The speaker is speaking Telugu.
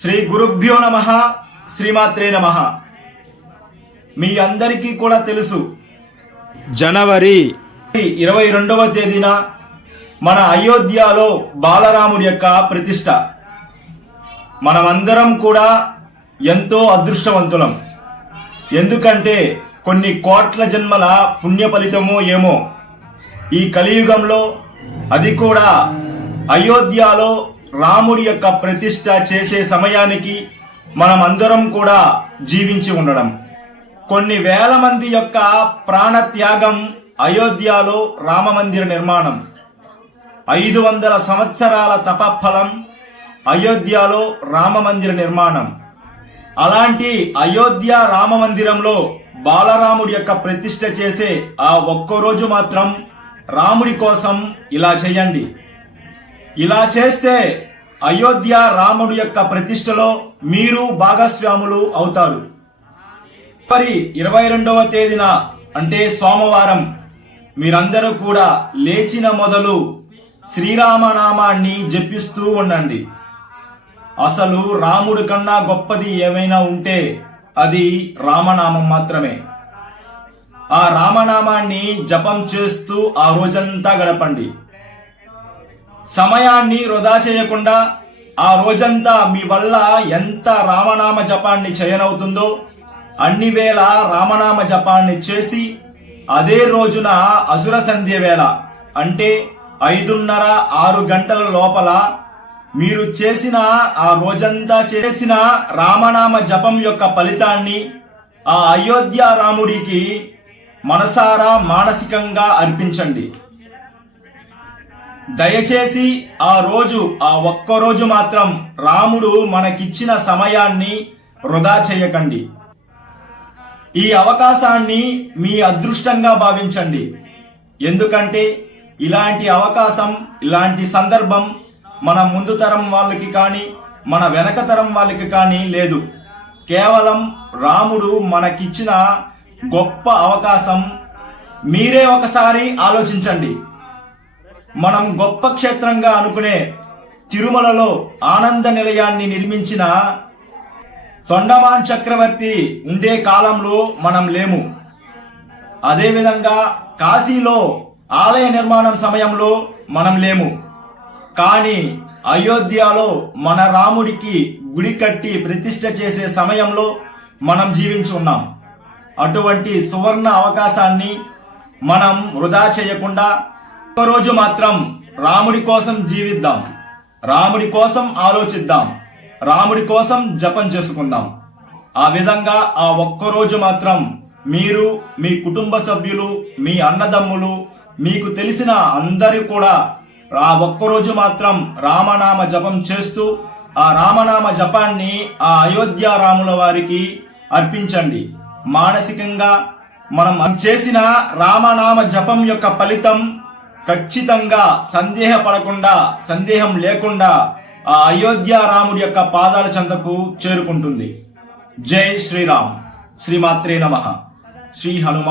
శ్రీ గురుభ్యో నమః, శ్రీమాత్రే నమః. మీ అందరికీ కూడా తెలుసు, జనవరి 22వ తేదీన మన అయోధ్యలో బాలరాముడి యొక్క ప్రతిష్ట. మనమందరం కూడా ఎంతో అదృష్టవంతులం. ఎందుకంటే కొన్ని కోట్ల జన్మల పుణ్య ఫలితమో ఏమో ఈ కలియుగంలో, అది కూడా అయోధ్యలో రాముడి యొక్క ప్రతిష్ట చేసే సమయానికి మనమందరం కూడా జీవించి ఉండడం. కొన్ని వేల మంది యొక్క ప్రాణత్యాగం అయోధ్యలో రామ మందిర నిర్మాణం, 500 సంవత్సరాల తపఫలం అయోధ్యలో రామ మందిర నిర్మాణం. అలాంటి అయోధ్య రామ మందిరంలో బాలరాముడి యొక్క ప్రతిష్ట చేసే ఆ ఒక్కరోజు మాత్రం రాముడి కోసం ఇలా చేయండి. ఇలా చేస్తే అయోధ్య రాముడి యొక్క ప్రతిష్టలో మీరు భాగస్వాములు అవుతారు. మరి 22వ తేదీన అంటే సోమవారం మీరందరూ కూడా లేచిన మొదలు శ్రీరామనామాన్ని జపిస్తూ ఉండండి. అసలు రాముడి కన్నా గొప్పది ఏమైనా ఉంటే అది రామనామం మాత్రమే. ఆ రామనామాన్ని జపం చేస్తూ ఆ రోజంతా గడపండి. సమయాన్ని వృధా చేయకుండా ఆ రోజంతా మీ వల్ల ఎంత రామనామ జపాన్ని చేయనవుతుందో అన్ని వేళ రామనామ జపాన్ని చేసి అదే రోజున అసుర సంధ్య వేళ అంటే 5:30-6 గంటల లోపల మీరు చేసిన ఆ రోజంతా చేసిన రామనామ జపం యొక్క ఫలితాన్ని ఆ అయోధ్య రాముడికి మనసారా మానసికంగా అర్పించండి. దయచేసి ఆ రోజు, ఆ ఒక్కరోజు మాత్రం రాముడు మనకిచ్చిన సమయాన్ని వృధా చేయకండి. ఈ అవకాశాన్ని మీ అదృష్టంగా భావించండి. ఎందుకంటే ఇలాంటి అవకాశం, ఇలాంటి సందర్భం మన ముందు తరం వాళ్ళకి కానీ మన వెనక తరం వాళ్ళకి కానీ లేదు. కేవలం రాముడు మనకిచ్చిన గొప్ప అవకాశం. మీరే ఒకసారి ఆలోచించండి. మనం గొప్ప క్షేత్రంగా అనుకునే తిరుమలలో ఆనంద నిలయాన్ని నిర్మించిన తొండమాన్ చక్రవర్తి ఉండే కాలంలో మనం లేము. అదేవిధంగా కాశీలో ఆలయ నిర్మాణం సమయంలో మనం లేము. కానీ అయోధ్యలో మన రాముడికి గుడి కట్టి ప్రతిష్ఠ చేసే సమయంలో మనం జీవించి ఉన్నాం. అటువంటి సువర్ణ అవకాశాన్ని మనం వృధా చేయకుండా ఒక్కరోజు మాత్రం రాముడి కోసం జీవిద్దాం, రాముడి కోసం ఆలోచిద్దాం, రాముడి కోసం జపం చేసుకుందాం. ఆ విధంగా ఆ ఒక్కరోజు మాత్రం మీరు, మీ కుటుంబ సభ్యులు, మీ అన్నదమ్ములు, మీకు తెలిసిన అందరూ కూడా ఆ ఒక్కరోజు మాత్రం రామనామ జపం చేస్తూ ఆ రామనామ జపాన్ని ఆ అయోధ్య రాముల వారికి అర్పించండి. మానసికంగా మనం చేసిన రామనామ జపం యొక్క ఫలితం ఖచ్చితంగా సందేహం లేకుండా ఆ అయోధ్య రాముడి యొక్క పాదాల చెంతకు చేరుకుంటుంది. జై శ్రీరామ్. శ్రీమాత్రే నమః. శ్రీ హనుమాన్.